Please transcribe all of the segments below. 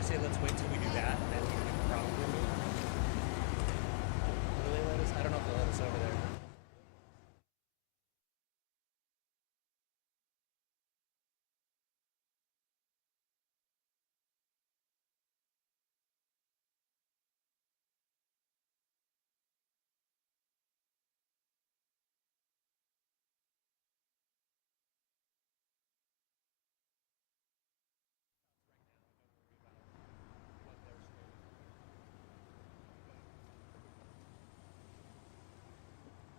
I say let's wait till we do that, and then we can probably move. Will they let us? I don't know if they'll let us over there. Right now, don't worry about what they're supposed to do.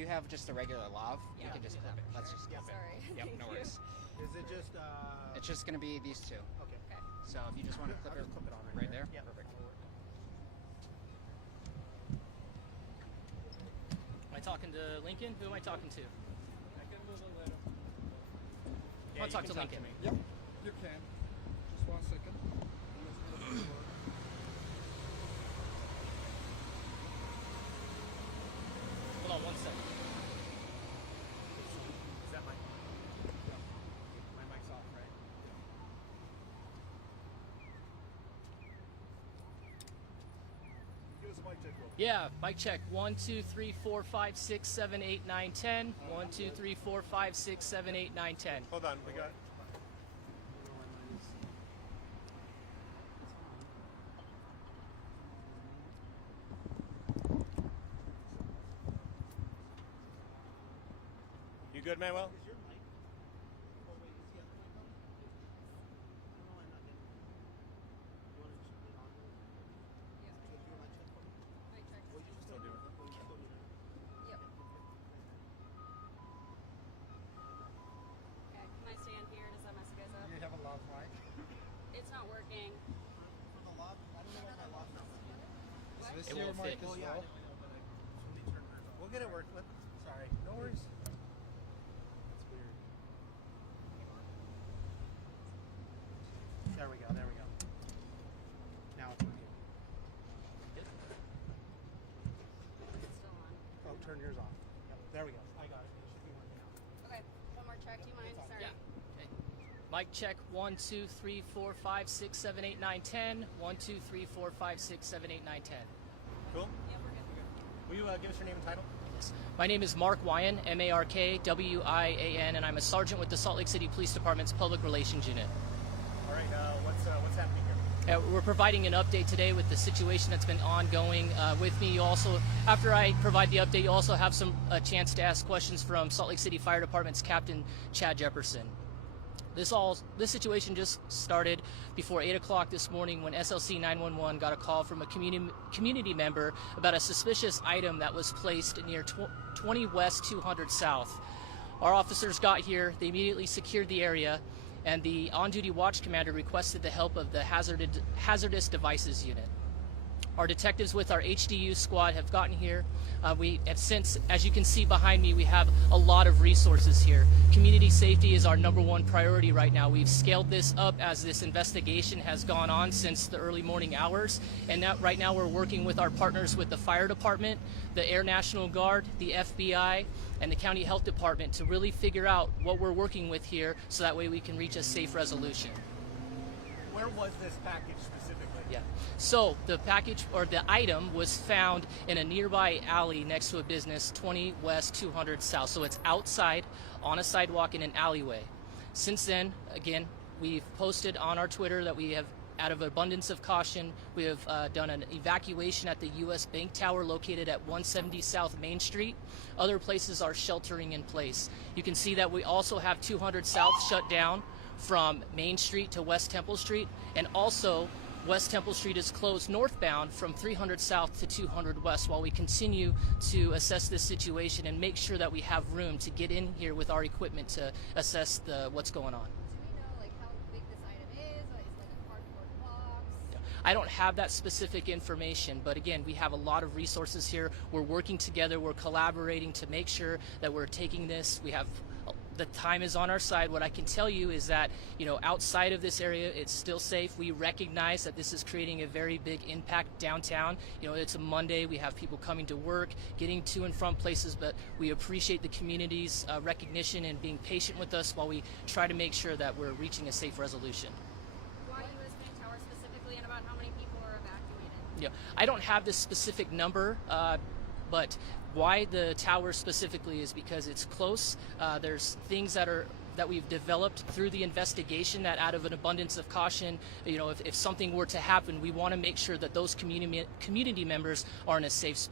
you have just a regular lav, Yeah, you can just do clip that. it. Let's just clip Sorry. it. Yep, no worries. Is it just It's just going to be these two. okay? Okay. So if you just want to clip I'll it, just clip it on right there. Yeah, Perfect. Am I talking to Lincoln? Who am I talking to? I can move a little. I want to talk to Lincoln. Yep, you can. Just 1 second. Hold on 1 second. Is that my mic's off, right? Give us a mic check, bro. Yeah, mic check. 1, 2, 3, 4, 5, 6, 7, 8, 9, 10. 1, 2, 3, 4, 5, 6, 7, 8, 9, 10. Hold on, we got. You good, Manuel? Is your mic? Oh wait, is the other mic on? I don't know why I'm not getting it. You want to just put it on? Yeah. So do you want to check for me? Mic check. Well, you still do it. Well, you still do it. Yep. Okay. Can I stand here? Does that mess you guys up? You have a lav mic. It's not working. For the lob, I don't know why my lob's not working. What? Is this It your won't mic fit. as Oh yeah, well? I know, but somebody turned hers off. We'll get it worked. Sorry. No worries. That's weird. There we go. There we go. Now it's working. It's still on. Oh, turn yours off. Yep. There we go. I got it. It should be working now. Okay. One more check. Do you mind? Sorry. Yeah. Okay. Mic check. 1, 2, 3, 4, 5, 6, 7, 8, 9, 10. 1, 2, 3, 4, 5, 6, 7, 8, 9, 10. Cool. Yeah, we're good. Will you give us your name and title? Yes. My name is Mark Wyan, MarkWian, and I'm a sergeant with the Salt Lake City Police Department's Public Relations Unit. All right. What's happening here? We're providing an update today with the situation that's been ongoing. With me, you also, after I provide the update, you also have a chance to ask questions from Salt Lake City Fire Department's Captain Chad Jefferson. This situation just started before 8 o'clock this morning when SLC 911 got a call from a community member about a suspicious item that was placed near 20 West 200 South. Our officers got here, they immediately secured the area, and the on-duty watch commander requested the help of the hazardous devices unit. Our detectives with our HDU squad have gotten here. We have since, as you can see behind me, we have a lot of resources here. Community safety is our #1 priority right now. We've scaled this up as this investigation has gone on since the early morning hours. And right now we're working with our partners with the fire department, the Air National Guard, the FBI, and the county health department to really figure out what we're working with here so that way we can reach a safe resolution. Where was this package specifically? Yeah. So the package or the item was found in a nearby alley next to a business, 20 West 200 South. So it's outside on a sidewalk in an alleyway. Since then, again, we've posted on our Twitter that we have, out of abundance of caution, we have done an evacuation at the U.S. Bank Tower located at 170 South Main Street. Other places are sheltering in place. You can see that we also have 200 South shut down from Main Street to West Temple Street, and also West Temple Street is closed northbound from 300 South to 200 West while we continue to assess this situation and make sure that we have room to get in here with our equipment to assess what's going on. Do we know like how big this item is? Like, is it like a cardboard box? I don't have that specific information, but again, we have a lot of resources here. We're working together, we're collaborating to make sure that we're taking this. The time is on our side. What I can tell you is that, outside of this area, it's still safe. We recognize that this is creating a very big impact downtown. It's a Monday. We have people coming to work, getting to and from places, but we appreciate the community's recognition and being patient with us while we try to make sure that we're reaching a safe resolution. Why U.S. Bank Tower specifically, and about how many people are evacuated? Yeah, I don't have this specific number, but why the tower specifically is because it's close. There's things that we've developed through the investigation that, out of an abundance of caution, if something were to happen, we want to make sure that those community members are in a safe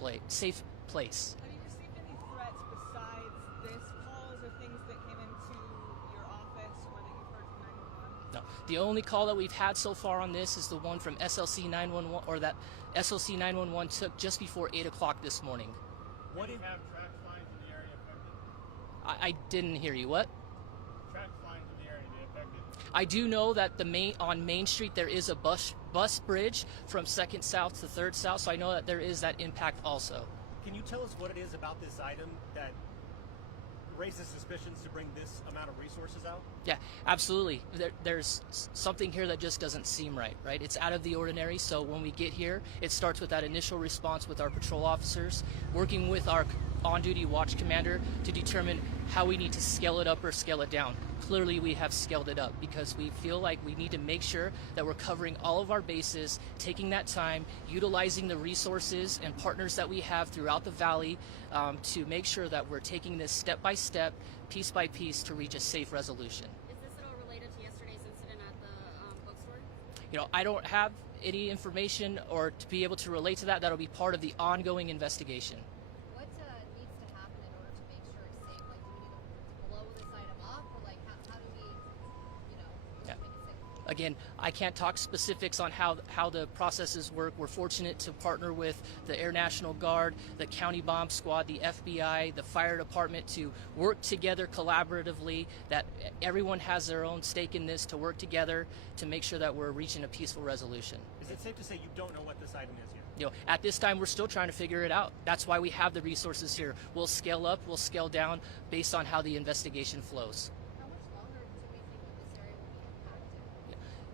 place. Have you received any threats besides this, calls or things that came into your office or that you've heard from 911? No. The only call that we've had so far on this is the one from SLC 911, or that SLC 911 took just before 8 o'clock this morning. What do you have track lines in the area I didn't hear you. What? Track fines in the area, they affected? I do know that on Main Street there is a bus bridge from 2nd South to 3rd South, so I know that there is that impact also. Can you tell us what it is about this item that raises suspicions to bring this amount of resources out? Yeah, absolutely. There's something here that just doesn't seem right, right? It's out of the ordinary, so when we get here, it starts with that initial response with our patrol officers, working with our on-duty watch commander to determine how we need to scale it up or scale it down. Clearly, we have scaled it up because we feel like we need to make sure that we're covering all of our bases, taking that time, utilizing the resources and partners that we have throughout the valley to make sure that we're taking this step by step, piece by piece to reach a safe resolution. Is this at all related to yesterday's incident at the bookstore? You know, I don't have any information or to be able to relate to that. That'll be part of the ongoing investigation. What needs to happen in order to make sure it's safe? Like, do we need to blow this item up, or like, how do we, Yeah. make it safe? Again, I can't talk specifics on how the processes work. We're fortunate to partner with the Air National Guard, the County Bomb Squad, the FBI, the Fire Department to work together collaboratively, that everyone has their own stake in this, to work together to make sure that we're reaching a peaceful resolution. Is it safe to say you don't know what this item is yet? You know, at this time, we're still trying to figure it out. That's why we have the resources here. We'll scale up, we'll scale down based on how the investigation flows. How much longer do we think that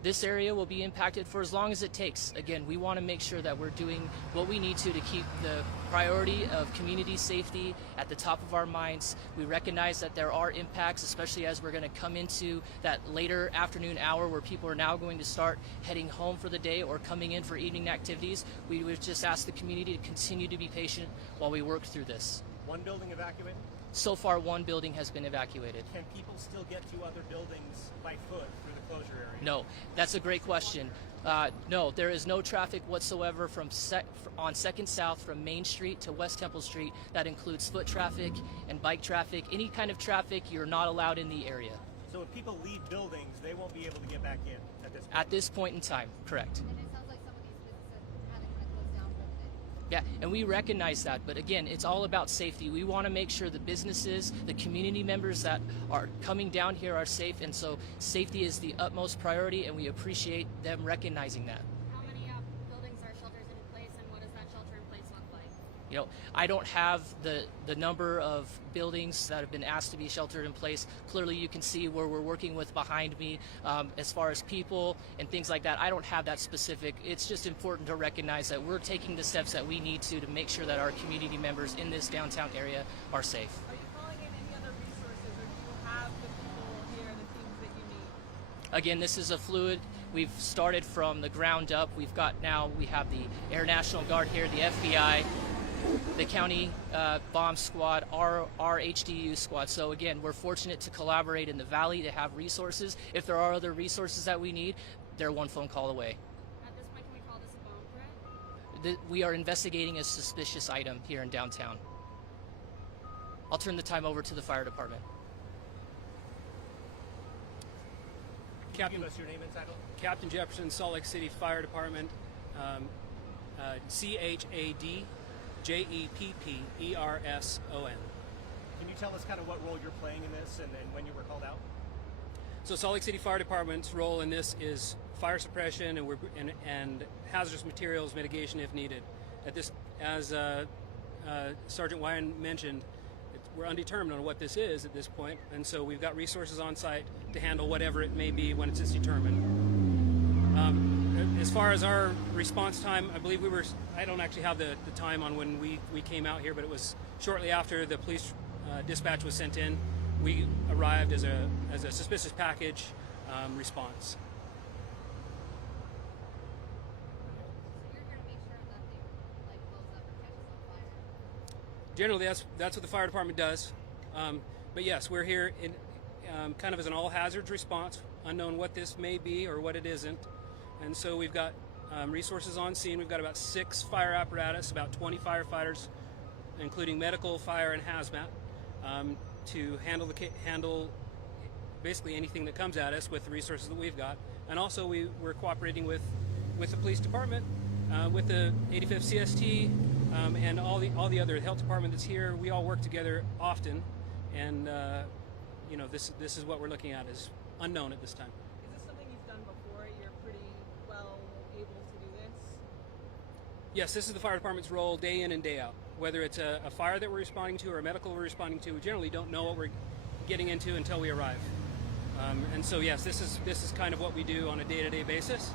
This area will be impacted for as long as it takes. Again, we want to make sure that we're doing what we need to keep the priority of community safety at the top of our minds. We recognize that there are impacts, especially as we're going to come into that later afternoon hour where people are now going to start heading home for the day or coming in for evening activities. We would just ask the community to continue to be patient while we work through this. One building evacuated? So far, one building has been evacuated. Can people still get to other buildings by foot through the closure area? No, that's a great question. No, there is no traffic whatsoever on 2nd South from Main Street to West Temple Street. That includes foot traffic and bike traffic. Any kind of traffic, you're not allowed in the area. So if people leave buildings, they won't be able to get back in at this point? At this point in time, correct. And it sounds like some of these businesses had to kind of close down for the day. Yeah, and we recognize that, but again, it's all about safety. We want to make sure the businesses, the community members that are coming down here are safe, and so safety is the utmost priority, and we appreciate them recognizing that. How many buildings are shelters in place, and what does that shelter in place look like? You know, I don't have the number of buildings that have been asked to be sheltered in place. Clearly, you can see where we're working with behind me as far as people and things like that. I don't have that specific. It's just important to recognize that we're taking the steps that we need to make sure that our community members in this downtown area are safe. Are you calling in any other resources, or do you have the people here, the teams that you need? Again, this is a fluid. We've started from the ground up. We have the Air National Guard here, the FBI, the county bomb squad, our HDU squad. So again, we're fortunate to collaborate in the valley to have resources. If there are other resources that we need, they're one phone call away. At this point, can we call this a bomb threat? We are investigating a suspicious item here in downtown. I'll turn the time over to the fire department. Can you give us your name and title? Captain Jefferson, Salt Lake City Fire Department, CHADJEPPERSON. Can you tell us kind of what role you're playing in this and when you were called out? So Salt Lake City Fire Department's role in this is fire suppression and hazardous materials mitigation if needed. At this, as Sergeant Wyan mentioned, we're undetermined on what this is at this point, and so we've got resources on site to handle whatever it may be when it's determined. As far as our response time, I believe I don't actually have the time on when we came out here, but it was shortly after the police dispatch was sent in. We arrived as a suspicious package response. So you're here to make sure that they blows up or catches on fire. Generally, that's what the fire department does. But yes, we're here in kind of as an all hazards response, unknown what this may be or what it isn't. And so we've got resources on scene. We've got about 6 fire apparatus, about 20 firefighters, including medical, fire, and hazmat, to handle basically anything that comes at us with the resources that we've got. And also we're cooperating with the police department, with the 85th CST, and all the other health department that's here. We all work together often, and this is what we're looking at is unknown at this time. Is this something you've done before? You're pretty well able to do this? Yes, this is the fire department's role day in and day out. Whether it's a fire that we're responding to or a medical we're responding to, we generally don't know what we're getting into until we arrive. And so yes, this is kind of what we do on a day-to-day basis.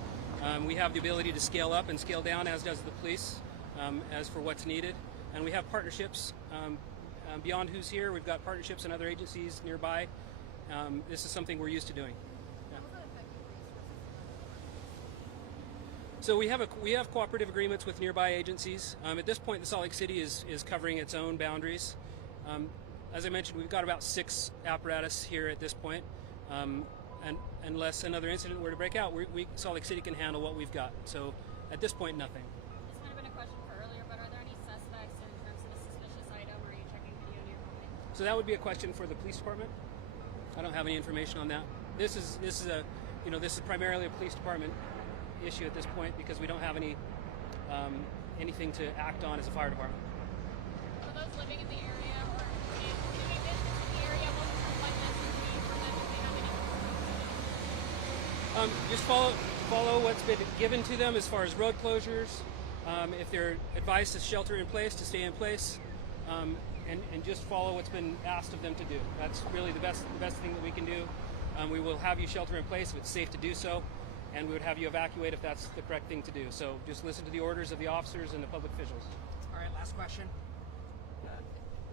We have the ability to scale up and scale down, as does the police, as for what's needed. And we have partnerships beyond who's here. We've got partnerships in other agencies nearby. This is something we're used to doing. Yeah. How will that affect your resources? So we have cooperative agreements with nearby agencies. At this point, the Salt Lake City is covering its own boundaries. As I mentioned, we've got about 6 apparatus here at this point. And unless another incident were to break out, Salt Lake City can handle what we've got. So at this point, nothing. This might have been a question for earlier, but are there any suspects in terms of a suspicious item? Or are you checking video nearby? So that would be a question for the police department. I don't have any information on that. This is primarily a police department issue at this point because we don't have anything to act on as a fire department. For those living in the area or doing business in the area, what would something like this mean for them if they have any? Just follow what's been given to them as far as road closures. If they're advised to shelter in place, to stay in place, and just follow what's been asked of them to do. That's really the best thing that we can do. We will have you shelter in place if it's safe to do so, and we would have you evacuate if that's the correct thing to do. So just listen to the orders of the officers and the public officials. All right, last question.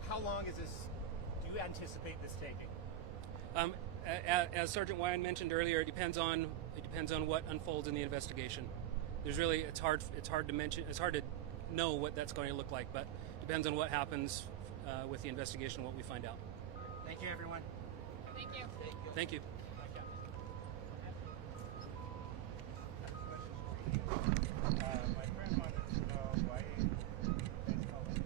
How long is this? Do you anticipate this taking? As Sergeant Wyan mentioned earlier, it depends on what unfolds in the investigation. It's hard to mention. It's hard to know what that's going to look like, but it depends on what happens with the investigation, what we find out. Thank you, everyone. Thank you. Thank you. My friend wanted to know why you guys call it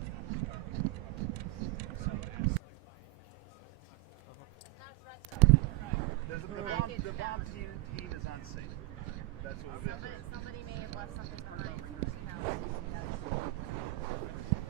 The bomb team is unsafe. That's what it is. Somebody may have left something behind.